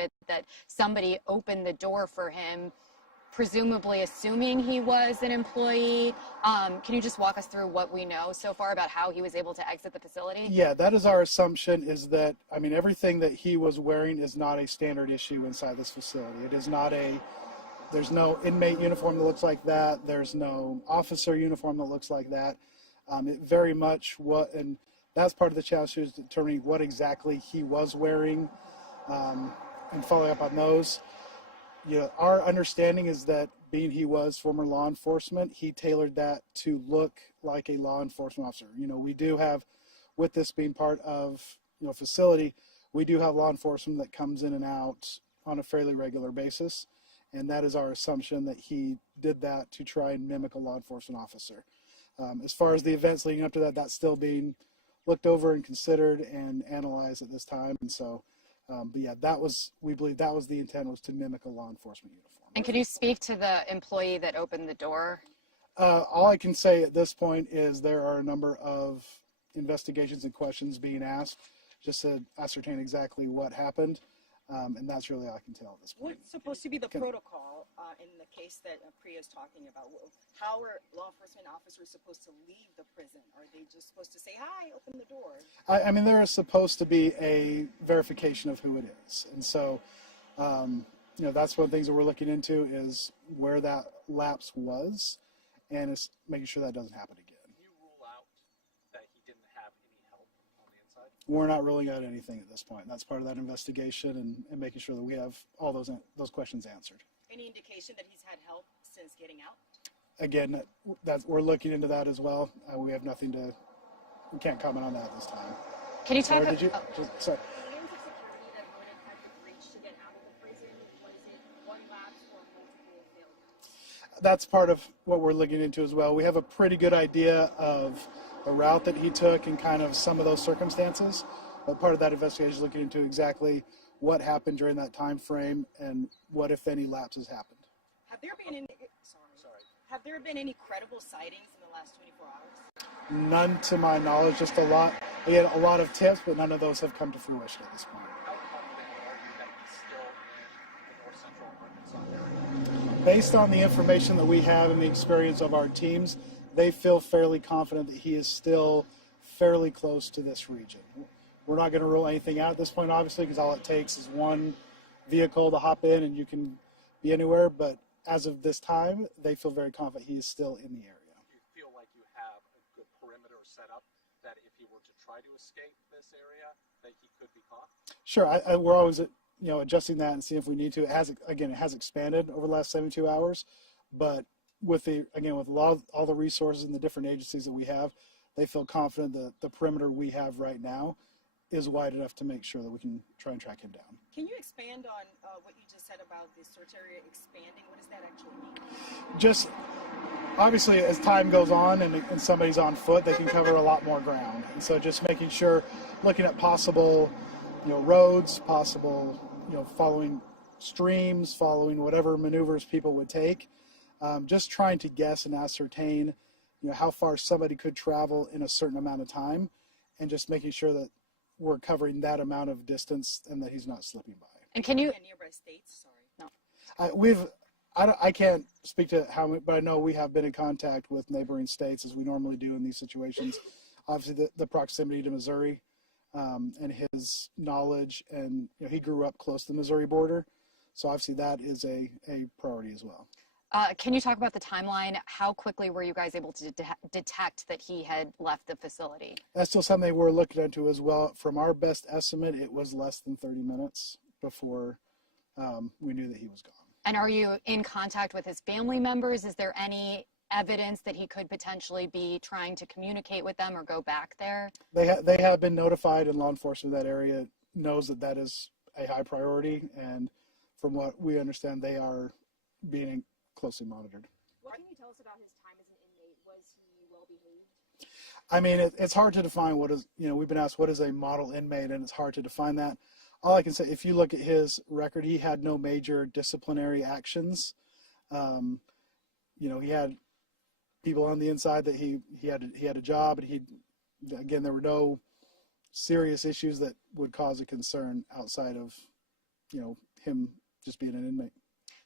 it that somebody opened the door for him, presumably assuming he was an employee. Can you just walk us through what we know so far about how he was able to exit the facility? Yeah, that is our assumption, is that, I mean, everything that he was wearing is not a standard issue inside this facility. It is not there's no inmate uniform that looks like that. There's no officer uniform that looks like that. It very much and that's part of the challenge, is determining what exactly he was wearing, and following up on those. Our understanding is that being he was former law enforcement, he tailored that to look like a law enforcement officer. We do have, with this being part of, facility, we do have law enforcement that comes in and out on a fairly regular basis. And that is our assumption, that he did that to try and mimic a law enforcement officer. As far as the events leading up to that, that's still being looked over and considered and analyzed at this time. And so, but yeah, we believe that was the intent, was to mimic a law enforcement uniform. And can you speak to the employee that opened the door? All I can say at this point is there are a number of investigations and questions being asked just to ascertain exactly what happened. And that's really all I can tell at this point. What's supposed to be the protocol in the case that Priya is talking about? How are law enforcement officers supposed to leave the prison? Are they just supposed to say, hi, open the door? I mean, there is supposed to be a verification of who it is. And so, that's one of the things that we're looking into, is where that lapse was, and it's making sure that doesn't happen again. We're not ruling out anything at this point. That's part of that investigation, and making sure that we have all those questions answered. Any indication that he's had help since getting out? Again, we're looking into that as well. We have nothing we can't comment on that at this time. Can you talk sorry. Layers of security that would have had to breach to get out of the prison. Was it one lapse or multiple failures? That's part of what we're looking into as well. We have a pretty good idea of the route that he took and kind of some of those circumstances. But part of that investigation is looking into exactly what happened during that time frame and what, if any, lapses happened. Have there been any? Have there been any credible sightings in the last 24 hours? None to my knowledge. Just a lot. We had a lot of tips, but none of those have come to fruition at this point. Based on the information that we have and the experience of our teams, they feel fairly confident that he is still fairly close to this region. We're not going to rule anything out at this point, obviously, because all it takes is one vehicle to hop in and you can be anywhere. But as of this time, they feel very confident he is still in the area. Do you feel like you have a good perimeter set up that if he were to try to escape this area, that he could be caught? Sure. We're always adjusting that and seeing if we need to. It has expanded over the last 72 hours, but with all the resources and the different agencies that we have, they feel confident that the perimeter we have right now is wide enough to make sure that we can try and track him down. Can you expand on what you just said about the search area expanding? What does that actually mean? Just obviously, as time goes on and somebody's on foot, they can cover a lot more ground. And so just making sure, looking at possible, roads, possible, following streams, following whatever maneuvers people would take, just trying to guess and ascertain, how far somebody could travel in a certain amount of time, and just making sure that we're covering that amount of distance and that he's not slipping by. And can you? Nearby states? Sorry. No. I can't speak to how many, but I know we have been in contact with neighboring states, as we normally do in these situations. Obviously, the proximity to Missouri, and his knowledge, and he grew up close to the Missouri border, so obviously that is a priority as well. Can you talk about the timeline? How quickly were you guys able to detect that he had left the facility? That's still something we're looking into as well. From our best estimate, it was less than 30 minutes before we knew that he was gone. And are you in contact with his family members? Is there any evidence that he could potentially be trying to communicate with them or go back there? They have been notified, and law enforcement in that area knows that is a high priority. And from what we understand, they are being closely monitored. What can you tell us about his time as an inmate? Was he well behaved? I mean, it's hard to define what is, we've been asked what is a model inmate, and it's hard to define that. All I can say, if you look at his record, he had no major disciplinary actions. He had people on the inside that he had a job, and there were no serious issues that would cause a concern outside of him just being an inmate.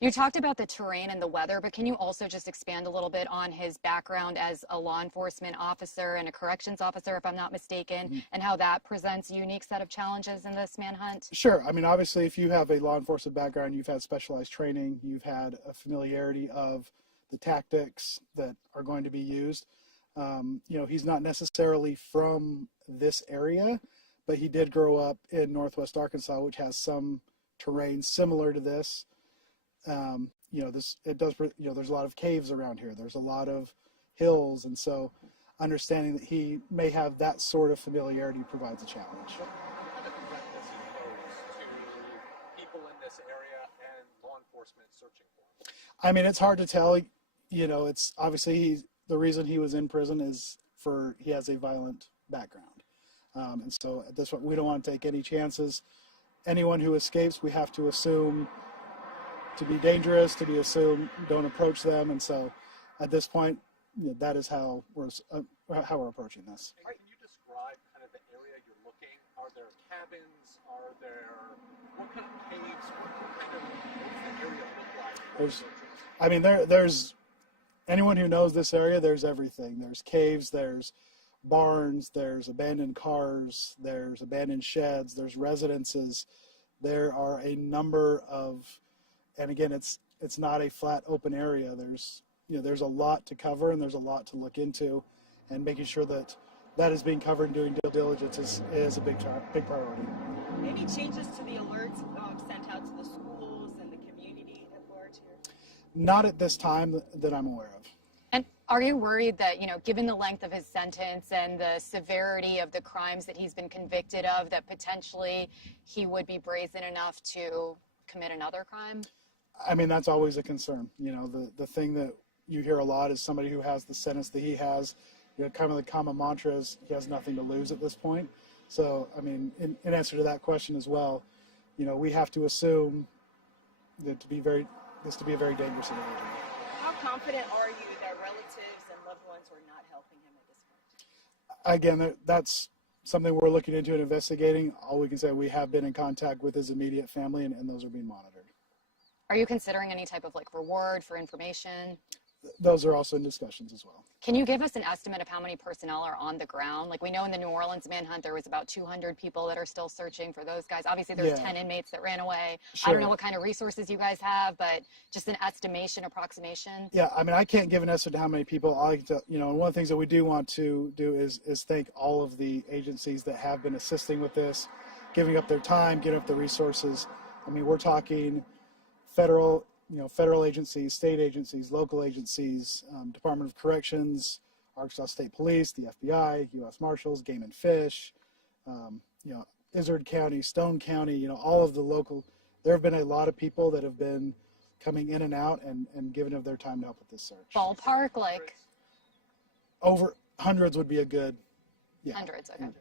You talked about the terrain and the weather, but can you also just expand a little bit on his background as a law enforcement officer and a corrections officer, if I'm not mistaken, and how that presents a unique set of challenges in this manhunt? Sure. I mean, obviously, if you have a law enforcement background, you've had specialized training, you've had a familiarity of the tactics that are going to be used. He's not necessarily from this area, but he did grow up in Northwest Arkansas, which has some terrain similar to this. There's a lot of caves around here. There's a lot of hills, and so understanding that he may have that sort of familiarity provides a challenge. What kind of threat does he pose to people in this area and law enforcement searching for him? I mean, it's hard to tell. It's obviously the reason he was in prison is he has a violent background, and so at this point we don't want to take any chances. Anyone who escapes, we have to assume to be dangerous, to be assumed, don't approach them, and so at this point, that is how we're approaching this. Hey, can you describe kind of the area you're looking? Are there cabins? What kind of caves? What does the area look like? There's anyone who knows this area, there's everything. There's caves, there's barns, there's abandoned cars, there's abandoned sheds, there's residences. There are a number of, and again, it's not a flat open area. There's a lot to cover, and there's a lot to look into, and making sure that is being covered and doing due diligence is a big priority. Any changes to the alerts sent out to the schools and the community at large here? Not at this time that I'm aware of. And are you worried that, given the length of his sentence and the severity of the crimes that he's been convicted of, that potentially he would be brazen enough to commit another crime? I mean, that's always a concern. The thing that you hear a lot is somebody who has the sentence that he has, kind of the common mantra is he has nothing to lose at this point. So, I mean, in answer to that question as well, we have to assume that to be a very dangerous individual. How confident are you that relatives and loved ones are not helping him at this point? Again, that's something we're looking into and investigating. All we can say, we have been in contact with his immediate family, and those are being monitored. Are you considering any type of reward for information? Those are also in discussions as well. Can you give us an estimate of how many personnel are on the ground? We know in the New Orleans manhunt, there was about 200 people that are still searching for those guys. Obviously, there's 10 inmates that ran away. Sure. I don't know what kind of resources you guys have, but just an estimation, approximation. Yeah, I mean, I can't give an estimate to how many people. All I can tell, and one of the things that we do want to do is thank all of the agencies that have been assisting with this, giving up their time, giving up their resources. I mean, we're talking federal agencies, state agencies, local agencies, Department of Corrections, Arkansas State Police, the FBI, U.S. Marshals, Game and Fish, Izard County, Stone County, all of the local. There have been a lot of people that have been coming in and out and giving of their time to help with this search. Ballpark, over hundreds would be a good. Yeah. Hundreds, okay.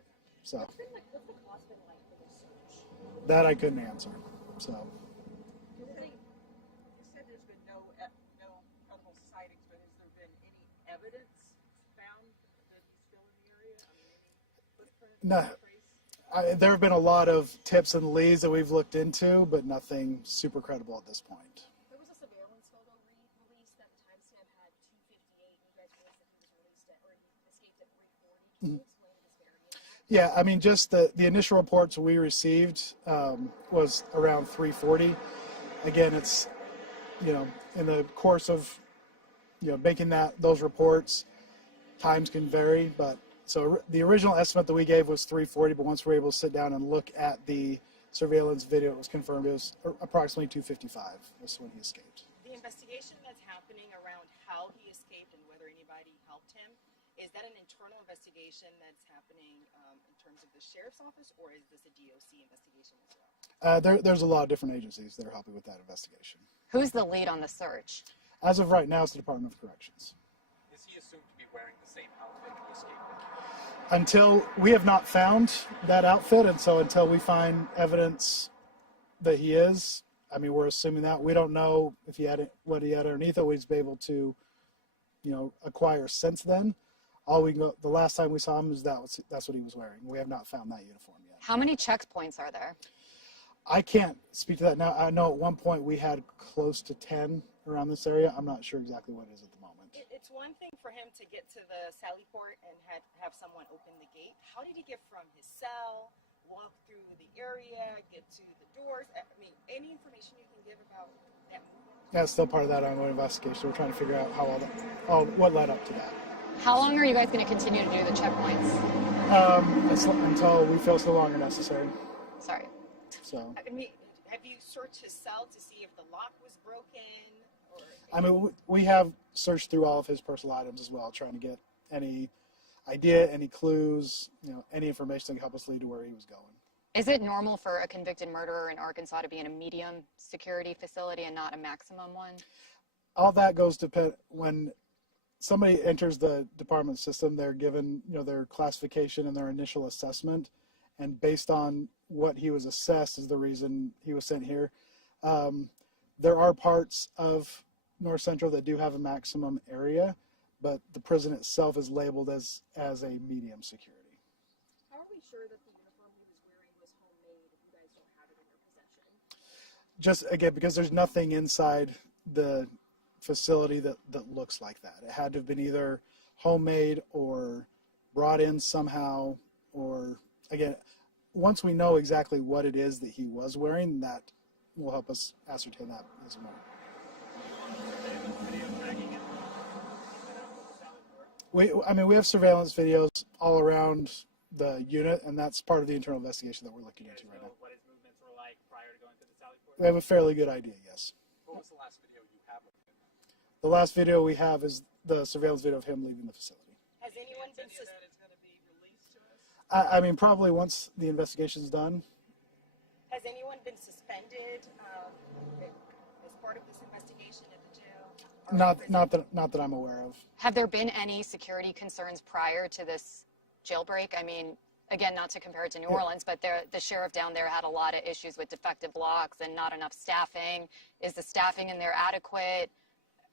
So. What's the cost been like for this search? That I couldn't answer. So. No, there have been a lot of tips and leads that we've looked into, but nothing super credible at this point. There was a surveillance photo released that the timestamp had 2:58, and you guys released that he was released at, or he escaped at 3:40. Can you explain this variant? Yeah, I mean, just the initial reports we received was around 3:40. Again, it's, in the course of, making those reports, times can vary, but so the original estimate that we gave was 3:40, but once we were able to sit down and look at the surveillance video, it was confirmed it was approximately 2:55. That's when he escaped. The investigation that's happening around how he escaped and whether anybody helped him, is that an internal investigation that's happening in terms of the sheriff's office, or is this a DOC investigation as well? There's a lot of different agencies that are helping with that investigation. Who's the lead on the search? As of right now, it's the Department of Corrections. Is he assumed to be wearing the same outfit he escaped in? Until we have not found that outfit, and so until we find evidence that he is, I mean, we're assuming that. We don't know if he had what he had underneath it. We'd be able to, acquire since then. All we know, the last time we saw him is that's what he was wearing. We have not found that uniform yet. How many checkpoints are there? I can't speak to that now. I know at one point we had close to 10 around this area. I'm not sure exactly what it is at the moment. It's one thing for him to get to the Sally port and have someone open the gate. How did he get from his cell, walk through the area, get to the doors? I mean, any information you can give about that movement? That's still part of that ongoing investigation. We're trying to figure out what led up to that. How long are you guys going to continue to do the checkpoints? Until we feel it's no longer necessary. Sorry. So. I mean, have you searched his cell to see if the lock was broken? I mean, we have searched through all of his personal items as well, trying to get any idea, any clues, any information that can help us lead to where he was going. Is it normal for a convicted murderer in Arkansas to be in a medium security facility and not a maximum one? All that goes to when somebody enters the department system, they're given, their classification and their initial assessment, and based on what he was assessed is the reason he was sent here. There are parts of North Central that do have a maximum area, but the prison itself is labeled as a medium security. How are we sure that the uniform he was wearing was homemade if you guys don't have it in your possession? Just again, because there's nothing inside the facility that looks like that. It had to have been either homemade or brought in somehow, or again, once we know exactly what it is that he was wearing, that will help us ascertain that as well. We have surveillance videos all around the unit, and that's part of the internal investigation that we're looking into right now. What his movements were like prior to going to the Sally port? We have a fairly good idea, yes. What was the last video you have of him? The last video we have is the surveillance video of him leaving the facility. Has anyone been Is that it's going to be released to us? I mean, probably once the investigation's done. Has anyone been suspended as part of this investigation at the jail? Not that I'm aware of. Have there been any security concerns prior to this jailbreak? I mean, again, not to compare it to New Orleans, but the sheriff down there had a lot of issues with defective locks and not enough staffing. Is the staffing in there adequate?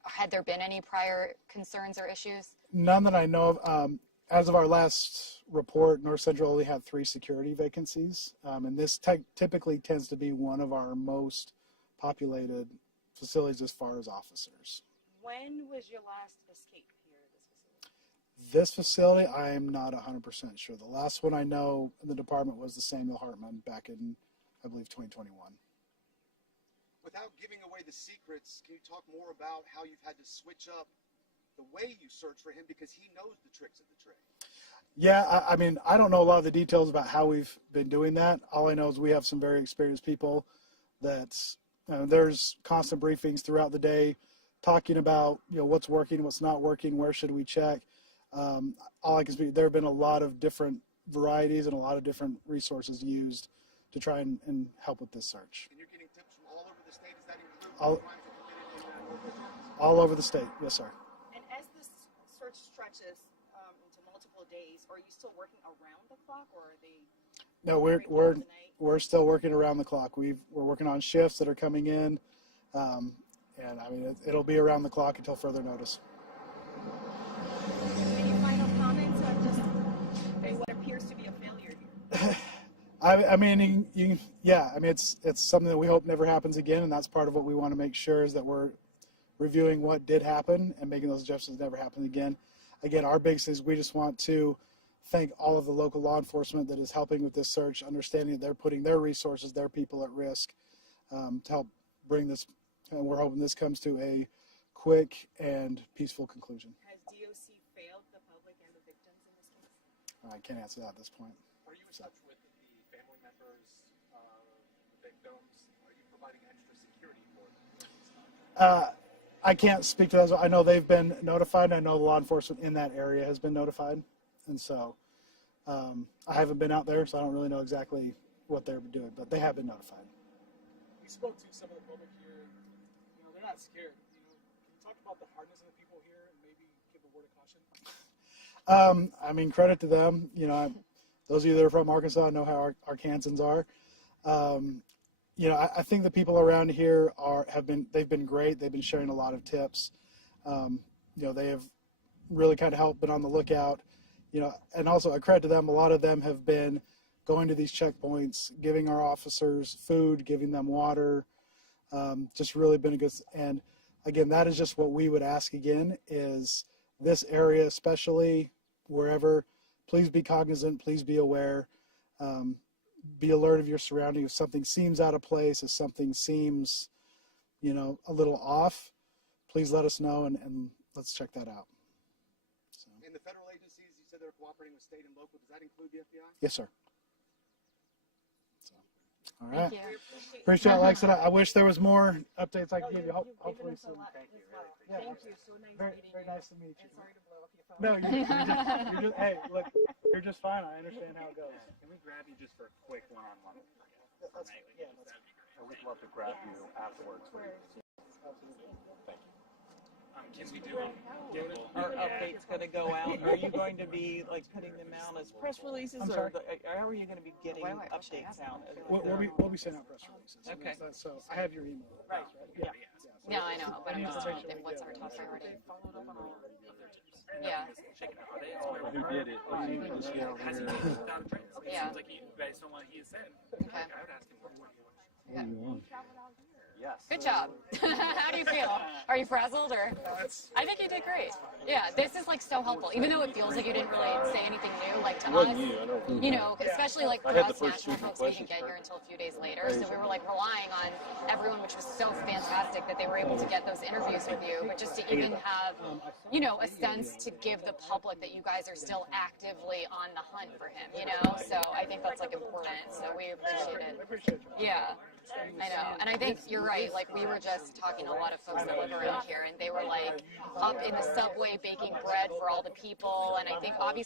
Had there been any prior concerns or issues? None that I know of. As of our last report, North Central only had 3 security vacancies, and this typically tends to be one of our most populated facilities as far as officers. When was your last escape here at This this facility? facility, I am not 100% sure. The last one I know in the department was the Samuel Hartman back in, I believe, 2021. Without giving away the secrets, can you talk more about how you've had to switch up the way you search for him because he knows the tricks of the trade? Yeah, I mean, I don't know a lot of the details about how we've been doing that. All I know is we have some very experienced people that's, there's constant briefings throughout the day talking about, what's working, what's not working, where should we check. All I can speak, there have been a lot of different varieties and a lot of different resources used to try and help with this search. And you're getting tips from all over the state? Does that include All- crimes that committed in North Central? All over the state, yes, sir. And as this search stretches into multiple days, are you still working around the clock, or are they? No, we're still working around the clock. We're working on shifts that are coming in, and I mean it'll be around the clock until further notice. Any final comments on just what appears to be a failure here? I mean, it's something that we hope never happens again, and that's part of what we want to make sure is that we're reviewing what did happen and making those adjustments never happen again. Again, our biggest is we just want to thank all of the local law enforcement that is helping with this search, understanding that they're putting their resources, their people at risk to help bring this, and we're hoping this comes to a quick and peaceful conclusion. Has DOC failed the public and the victims in this case? I can't answer that at this point. Are you in touch with the family members of the victims? Are you providing extra security for them? I can't speak to those. I know they've been notified. I know the law enforcement in that area has been notified. And so I haven't been out there, so I don't really know exactly what they're doing, but they have been notified. We spoke to some of the public here. They're not scared. Can you talk about the hardness of the people here and maybe give a word of caution? I mean, credit to them. Those of you that are from Arkansas know how Arkansans are. I think the people around here they've been great. They've been sharing a lot of tips. They have really kind of helped, been on the lookout. And also a credit to them. A lot of them have been going to these checkpoints, giving our officers food, giving them water, just really been a good, and again, that is just what we would ask again is this area, especially wherever, please be cognizant, please be aware, be alert of your surroundings. If something seems out of place, if something seems, you know, a little off, please let us know and let's check that out. So. And the federal agencies, you said they're cooperating with state and local. Does that include the FBI? Yes, sir. So, all right. Thank you. Appreciate it, Alexa. I wish there was more updates I could give you. Hopefully soon. Thank you. Yeah. Thank you. So nice Very, meeting very you. nice to meet you. And sorry to blow up your phone. No, you're just, hey, look, you're just fine. I understand how it goes. Can we grab you just for a quick one-on-one? That'd be great. We'd love to grab you afterwards. Can we do Are updates going to go out? Are you going to be like putting them out as press releases, I'm or sorry? how are you going to be getting Wait, I should updates ask out? We'll be sending out press releases. Okay. So I have your email. Right. Yeah. No, I know, but I'm just Yeah. trying to think what's our top priority. Yeah. Who did it? Has he taken down drinks? It Yeah. seems like you guys don't want to hear said. Okay. I would ask him what you want. Yes. Good job. How do you feel? Are you frazzled or? I think you did great. Yeah, this is like so helpful. Even though it feels like you didn't really say anything new, like to us, you know, especially like for us national folks, we didn't get here until a few days later. So we were like relying on everyone, which was so fantastic that they were able to get those interviews with you. But just to even have, you know, a sense to give the public that you guys are still actively on the hunt for him, you know? So I think that's like important. So we appreciate it. Yeah. I know, and I think you're right. Like we were just talking to a lot of folks that live around here, and they were like up in the subway baking bread for all the people. And I think obviously